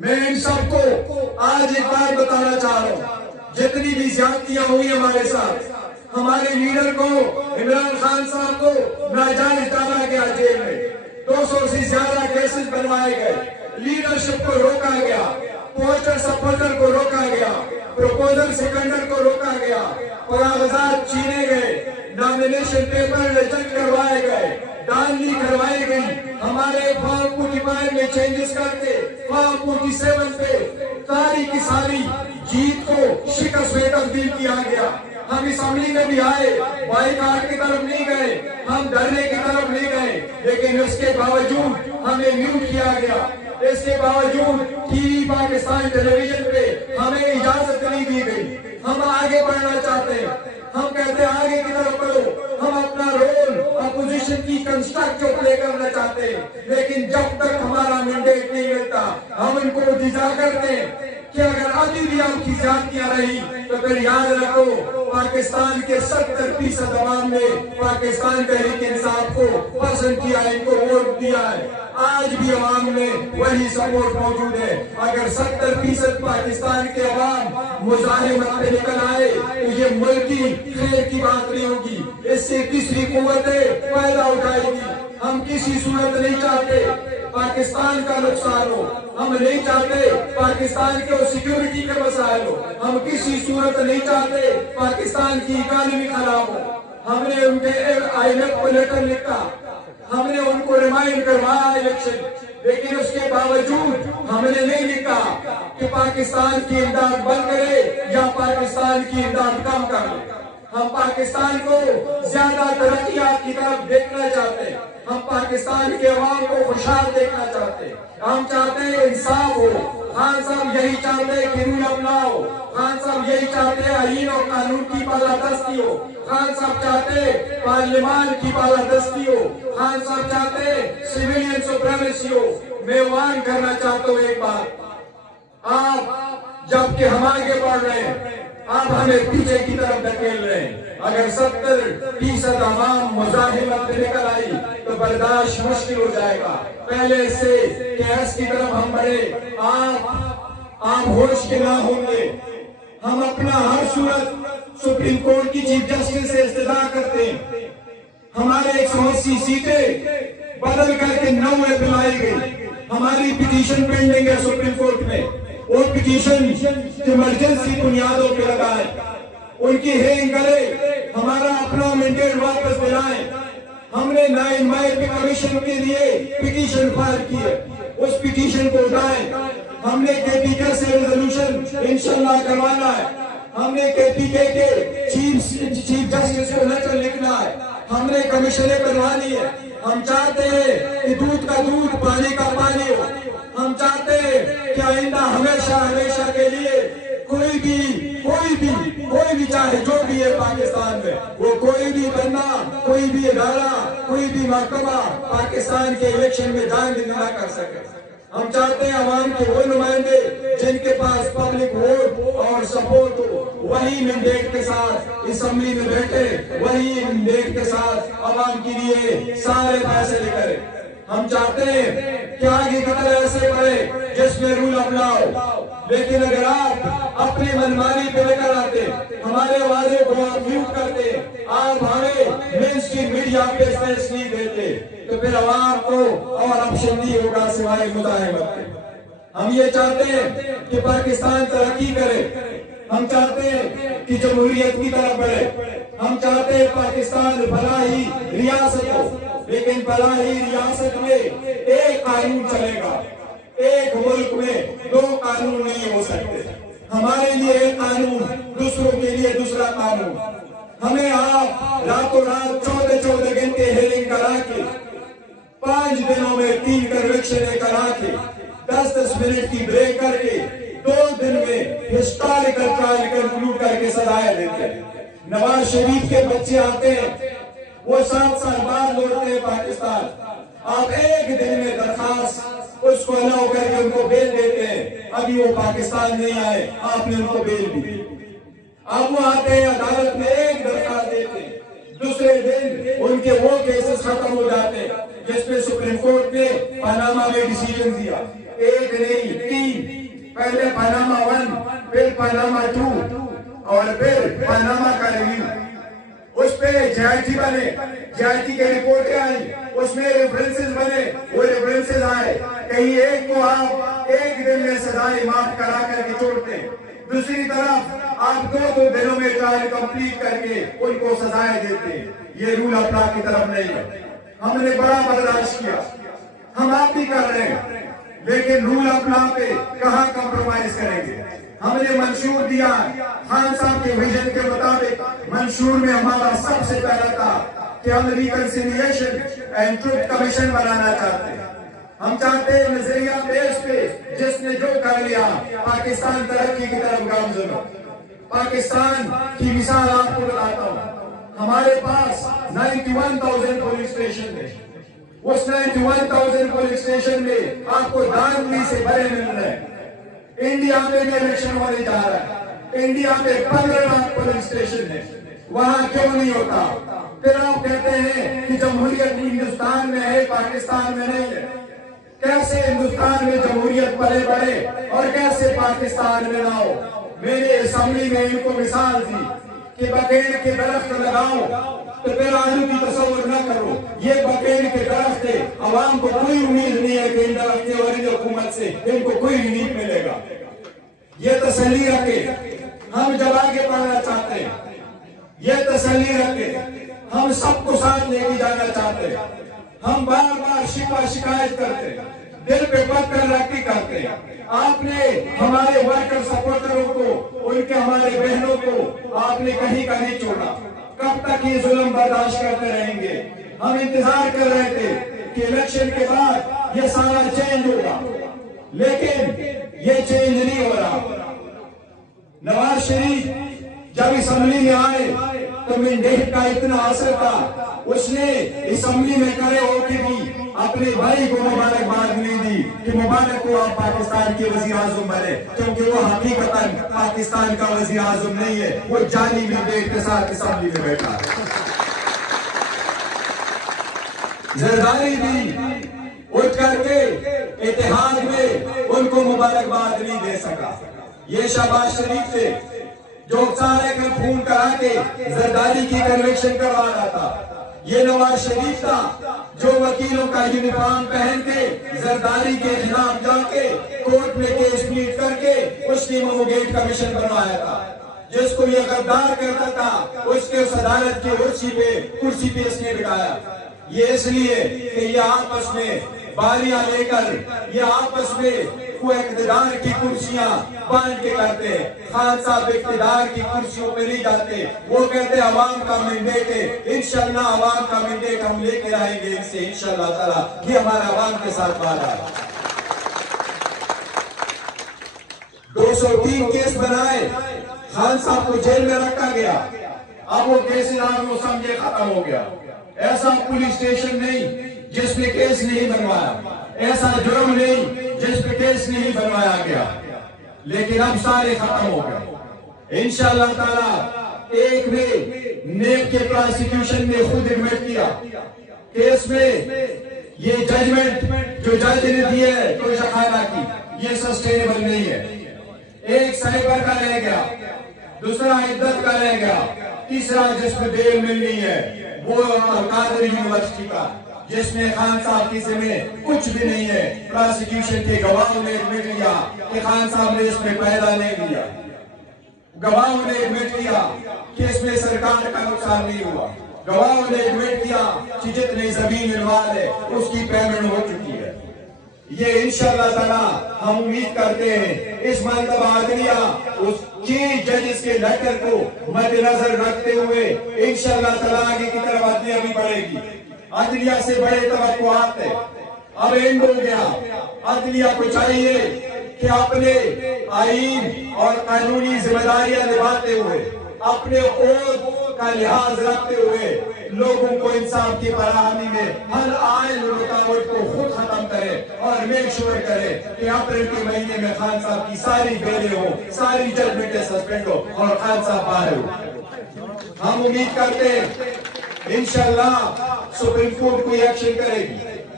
میں ان سب کو آج ایک بات بتانا چاہ رہا ہوں، جتنی بھی زیادتیاں ہوئی ہمارے ساتھ، ہمارے لیڈر کو عمران خان صاحب کو ناجائز ڈالا گیا جیل میں، 200 سے زیادہ کیسز بنوائے گئے، لیڈرشپ کو روکا گیا، پوسٹر سپورٹر کو روکا گیا، پروپوزل سیکنڈر کو روکا گیا، کاغذات چھینے گئے، نامینیشن پیپر ریجیکٹ کروائے گئے، دانلی کروائی گئی، ہمارے فارم 45 میں چینجز کرتے فارم 47 پہ ساری کی ساری جیت کو شکست میں تبدیل کیا گیا۔ ہم اسمبلی میں بھی آئے، بائیکاٹ کی طرف نہیں گئے، ہم دھرنے کی طرف نہیں گئے، لیکن اس کے باوجود ہمیں میوٹ کیا گیا، اس کے باوجود ٹی وی پاکستان ٹیلی ویژن پہ ہمیں اجازت نہیں دی گئی۔ ہم آگے بڑھنا چاہتے ہیں، ہم کہتے ہیں آگے کی طرف بڑھو، ہم اپنا رول اپوزیشن کی کنسٹرکٹیو پلے کرنا چاہتے ہیں، لیکن جب تک ہمارا مینڈیٹ نہیں ملتا ہم ان کو ڈیزا کرتے ہیں کہ اگر ابھی بھی آپ کی زیادتیاں رہی تو پھر یاد رکھو پاکستان کے 70% عوام نے پاکستان تحریک انصاف کو پسند کیا ہے، ان کو ووٹ دیا ہے، آج بھی عوام میں وہی سپورٹ موجود ہے۔ اگر 70% پاکستان کے عوام مظاہرات پہ نکل آئے تو یہ ملکی خیر کی بات نہیں ہوگی، اس سے تیسری قوتیں پیدا ہو جائے گی۔ ہم کسی صورت نہیں چاہتے پاکستان کا نقصان ہو، ہم نہیں چاہتے پاکستان کے سیکیورٹی کے مسائل ہو، ہم کسی صورت نہیں چاہتے پاکستان کی اکانومی خراب ہو۔ ہم نے ان کے IMF کو لیٹر لکھا، ہم نے ان کو ریمائنڈ کروایا الیکشن، لیکن اس کے باوجود ہم نے نہیں لکھا کہ پاکستان کی امداد بند کرے یا پاکستان کی امداد کم کر لے۔ ہم پاکستان کو زیادہ ترقیات کی طرف دیکھنا چاہتے ہیں، ہم پاکستان کے عوام کو خوشحال دیکھنا چاہتے ہیں، ہم چاہتے ہیں انصاف ہو۔ خان صاحب یہی چاہتے ہیں کہ رول آف لا ہو، خان صاحب یہی چاہتے ہیں آئین اور قانون کی بالادستی ہو، خان صاحب چاہتے ہیں پارلیمان کی بالادستی ہو، خان صاحب چاہتے ہیں سیویلین سپریمیسی ہو۔ میں وان کرنا چاہتا ہوں ایک بات، آپ جب کہ ہم آگے بڑھ رہے ہیں آپ ہمیں پیچھے کی طرف دھکیل رہے ہیں۔ اگر 70% عوام مظاہرات پہ نکل آئی تو برداشت مشکل ہو جائے گا۔ پہلے سے کیس کی طرف ہم بڑھے، آپ ہوش کے نہ ہوں گے۔ ہم اپنا ہر صورت سپریم کورٹ کی چیف جسٹس سے استدعا کرتے ہیں، ہمارے 180 سیٹیں بدل کر کے 9 بلائی گئی، ہماری پٹیشن پینڈنگ ہے سپریم کورٹ میں، وہ پٹیشن ایمرجنسی بنیادوں پہ لگائے، ان کی ہیئرنگ کرے، ہمارا اپنا مینڈیٹ واپس دلائیں۔ ہم نے 9 مئی پہ کمیشن کے لیے پٹیشن فائل کی ہے، اس پٹیشن کو اٹھائیں۔ ہم نے KPK سے ریزولوشن انشاءاللہ کروانا ہے، ہم نے KPK کے چیف جسٹس کو لیٹر لکھنا ہے، ہم نے کمیشنیں بنوانی ہے۔ ہم چاہتے ہیں کہ دودھ کا دودھ پانی کا پانی ہو، ہم چاہتے ہیں کہ آئندہ ہمیشہ کے لیے کوئی بھی چاہے جو بھی ہے پاکستان میں، وہ کوئی بھی بندہ، کوئی بھی ادارہ، کوئی بھی محکمہ پاکستان کے الیکشن میں داخل نہ کر سکے۔ ہم چاہتے ہیں عوام کے وہ نمائندے جن کے پاس پبلک ووٹ اور سپورٹ ہو، وہی مینڈیٹ کے ساتھ اسمبلی میں بیٹھے، وہی مینڈیٹ کے ساتھ عوام کے لیے سارے فیصلے کرے۔ ہم چاہتے ہیں کہ آگے کی طرح ایسے بڑھے جس میں رول آف لا ہو، لیکن اگر آپ اپنی منمانی پہ لے کر آتے، ہمارے وعدے کو آپ میوٹ کرتے، آپ ہمیں مین اسٹریم میڈیا پہ اسپیس نہیں دیتے، تو پھر عوام کو اور آپشن نہیں ہوگا سوائے مزاحمت کے۔ ہم یہ چاہتے ہیں کہ پاکستان ترقی کرے، ہم چاہتے ہیں کہ جمہوریت کی طرف بڑھے، ہم چاہتے ہیں پاکستان فلاحی ریاست ہو، لیکن فلاحی ریاست میں ایک قانون چلے گا، ایک ملک میں 2 قانون نہیں ہو سکتے۔ ہمارے لیے ایک قانون، دوسروں کے لیے دوسرا قانون۔ ہمیں آپ راتوں رات 14 گھنٹے ہیئرنگ کرا کے 5 دنوں میں 3 کنوکشنیں کرا کے 10 منٹ کی بریک کر کے 2 دن میں ہسٹوریکل ٹرائل کنکلوڈ کر کے سزائیں دیتے ہیں۔ نواز شریف کے بچے آتے ہیں، وہ 7 سال بعد لوٹتے ہیں پاکستان، آپ ایک دن میں درخواست اس کو الاؤ کر کے ان کو بیل دیتے ہیں، ابھی وہ پاکستان نہیں آئے، آپ نے ان کو بیل دی۔ اب وہ آتے ہیں عدالت میں ایک درخواست دیتے ہیں، دوسرے دن ان کے وہ کیسز ختم ہو جاتے ہیں جس پہ سپریم کورٹ نے پاناما میں ڈیسیجن دیا، 1 نہیں 3 पहले पनामा 1, फिर पनामा 2 और फिर पनामा का रिव्यू। उस पे JIT बने, JIT की रिपोर्टें आई, उसमें रेफरेंसेस बने, वो रेफरेंसेस आए। कहीं एक को आप एक दिन में सजाएं माफ करा करके छोड़ते, दूसरी तरफ आप दो दिनों में ट्रायल कंप्लीट करके उनको सजाएं देते। ये रूल अपना की तरफ नहीं है। हमने बड़ा बर्दाश्त किया, हम आप भी कर रहे हैं, लेकिन रूल अपना पे कहाँ कंप्रोमाइज करेंगे। हमने मंशूर दिया, खान साहब के विजन के मुताबिक मंशूर में हमारा सबसे पहला था कि हम रिकंसिलिएशन एंड ट्रुथ कमीशन बनाना चाहते हैं। हम चाहते हैं नजरिया बेस पे जिसने जो कर लिया पाकिस्तान तरक्की की तरफ गामजन हो। पाकिस्तान की मिसाल आपको बताता हूँ, हमारे पास 91,000 पुलिस स्टेशन है। उस 91,000 पुलिस स्टेशन में आपको दानवी से बड़े मिल रहे हैं। इंडिया में भी इलेक्शन होने जा रहा है, इंडिया में 15 लाख पुलिस स्टेशन है, वहां क्यों नहीं होता? फिर आप कहते हैं कि जमहूरियत हिंदुस्तान में है, पाकिस्तान में नहीं है। कैसे हिंदुस्तान में जमहूरियत पले बढ़े और कैसे पाकिस्तान में ना हो? मैंने असेंबली में इनको मिसाल दी कि बकेर के दरख्त लगाओ तो फिर आलू की तस्वीर न करो। ये बकेर के दरख्त है, आवाम को कोई उम्मीद नहीं है कि इन दरख्त और इन हुकूमत से इनको कोई रिलीफ मिलेगा। ये तसल्ली रखे, हम जब आगे बढ़ना चाहते हैं, ये तसल्ली रखे, हम सबको साथ लेके जाना चाहते हैं। हम बार बार शिकवा शिकायत करते हैं, दिल पे पत्थर रख के करते हैं। आपने हमारे वर्कर सपोर्टरों को, उनके हमारे बहनों को आपने कहीं का नहीं छोड़ा। कब तक ये जुल्म बर्दाश्त करते रहेंगे? हम इंतजार कर रहे थे कि इलेक्शन के बाद ये सारा चेंज होगा, लेकिन ये चेंज नहीं हो रहा। नवाज शरीफ जब असेंबली में आए तो मैंडेट का इतना असर था, उसने असेंबली में खड़े होकर भी अपने भाई को मुबारकबाद नहीं दी कि मुबारक हो आप पाकिस्तान के वजीर आजम बने, क्योंकि वो हकीकतन पाकिस्तान का वजीर आजम नहीं है, वो जाली मैंडेट के साथ असेंबली में बैठा है। जरदारी भी उठ करके इत्तेहाद में उनको मुबारकबाद नहीं दे सका। ये शहबाज शरीफ थे जो सारे का खून करा के जरदारी की कन्वेक्शन करवा रहा था। ये नवाज शरीफ था जो वकीलों का यूनिफॉर्म पहन के जरदारी के खिलाफ जाके कोर्ट में केस प्लीड करके उसने मोगेट कमीशन बनवाया था। जिसको ये गद्दार करता था उसके उस अदालत की कुर्सी पे इसने बिठाया। ये इसलिए कि ये आपस में बारियां लेकर ये आपस में वो इक़्तिदार की कुर्सियां बांट के करते हैं। खान साहब इक़्तिदार की कुर्सियों पे नहीं जाते, वो कहते हैं अवाम का मैंडेट है, इंशाल्लाह अवाम का मैंडेट हम लेकर आएंगे इनसे इंशाल्लाह ताला। ये हमारा अवाम के साथ वादा है। 203 केस बनाए, खान साहब को जेल में रखा गया, अब वो केस वो समझे खत्म हो गया। ऐसा पुलिस स्टेशन नहीं जिसपे केस नहीं बनवाया, ऐसा जुर्म नहीं जिस पे केस नहीं बनवाया गया, लेकिन अब सारे खत्म हो गए इंशाअल्लाह ताला। एक ने नेब के प्रोसिक्यूशन ने खुद एडमिट किया केस में ये जजमेंट जो जज ने दिए है कोई शखाना की, ये सस्टेनेबल नहीं है। एक साइबर का रह गया, दूसरा इद्दत का रह गया, तीसरा जिसमें बेल मिलनी है वो कादर यूनिवर्सिटी का, जिसमें खान साहब की जिम्मे कुछ भी नहीं है। प्रोसिक्यूशन के गवाहों ने एडमिट किया कि खान साहब ने इसमें पैदा नहीं लिया, गवाहों ने एडमिट किया कि इसमें सरकार का नुकसान नहीं हुआ, गवाहों ने एडमिट किया कि जितनी जमीन इन्वॉल्व है उसकी पेमेंट हो चुकी है। ये इंशाअल्लाह ताला हम उम्मीद करते हैं इस मरतबा अदलिया उस चीफ जजेस के लेटर को मद्देनजर रखते हुए इंशाअल्लाह ताला आगे की तरफ अदलिया भी बढ़ेगी। अदलिया से बड़े तवक्कुआत है, अब एंड हो गया। अदलिया को चाहिए कि अपने आईन और कानूनी जिम्मेदारियां निभाते हुए, अपने ओहद का लिहाज रखते हुए लोगों को इंसाफ की फराहमी में हर आयल रुकावट को खुद खत्म करे और मेक श्योर करे कि अप्रैल के महीने में खान साहब की सारी बेलें हो, सारी जजमेंटें सस्पेंड हो और खान साहब बाहर हो। हम उम्मीद करते हैं इंशाअल्लाह सुप्रीम कोर्ट कोई एक्शन करेगी।